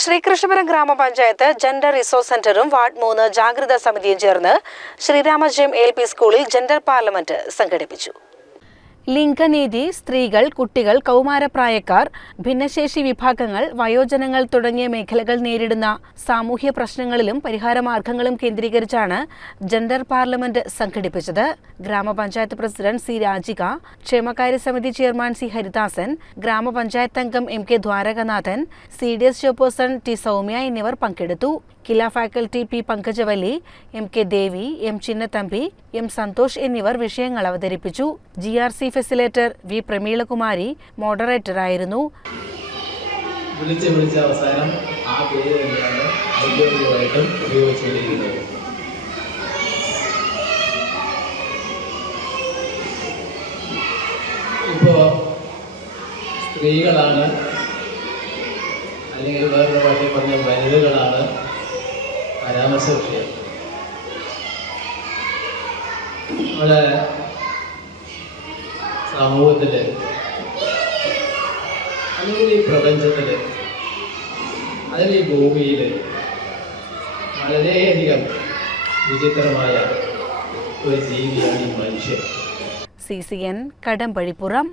ശ്രീകൃഷ്ണപുരം ഗ്രാമപഞ്ചായത്ത് gender resource സെന്ററും ward 3 ജാഗ്രതാ സമിതിയും ചേർന്ന് ശ്രീരാമജയം LP സ്കൂളിൽ ജെൻഡർ പാർലമെന്റ് സംഘടിപ്പിച്ചു. ലിംഗനീതി, സ്ത്രീകൾ, കുട്ടികൾ, കൗമാരപ്രായക്കാർ, ഭിന്നശേഷി വിഭാഗങ്ങൾ, വയോജനങ്ങൾ തുടങ്ങിയ മേഖലകൾ നേരിടുന്ന സാമൂഹ്യ പ്രശ്നങ്ങളിലും പരിഹാരമാർഗങ്ങളും കേന്ദ്രീകരിച്ചാണ് ജെൻഡർ പാർലമെന്റ് സംഘടിപ്പിച്ചത്. ഗ്രാമപഞ്ചായത്ത് പ്രസിഡന്റ് C. രാജിക, ക്ഷേമകാര്യ സമിതി ചെയർമാൻ C. ഹരിദാസൻ, ഗ്രാമപഞ്ചായത്ത് അംഗം MK Dwarakanathan, CDS chairperson T. Soumya എന്നിവർ പങ്കെടുത്തു. കില ഫാക്കൽറ്റി P. പങ്കജവല്ലി, MK ദേവി, M. ചിന്നത്തമ്പി, M. സന്തോഷ് എന്നിവർ വിഷയങ്ങൾ അവതരിപ്പിച്ചു. GRC ഫെസിലേറ്റർ V. പ്രമീളകുമാരി മോഡറേറ്ററായിരുന്നു. വിളിച്ച അവസാനം ആ പേര് തന്നെയാണ് ഔദ്യോഗികമായിട്ടും ഉപയോഗിച്ചുകൊണ്ടിരിക്കുന്നത്. ഇപ്പോൾ സ്ത്രീകളാണ്, അല്ലെങ്കിൽ വേറൊരു ഭാഷയിൽ പറഞ്ഞ വനിതകളാണ് പരാമർശ വിഷയം. നമ്മുടെ സമൂഹത്തിൽ അല്ലെങ്കിൽ ഈ പ്രപഞ്ചത്തിൽ അല്ലെങ്കിൽ ഈ ഭൂമിയിൽ വളരെയധികം വിചിത്രമായ ഒരു ജീവിയാണ് ഈ മനുഷ്യൻ. CCN കടമ്പഴിപ്പുറം.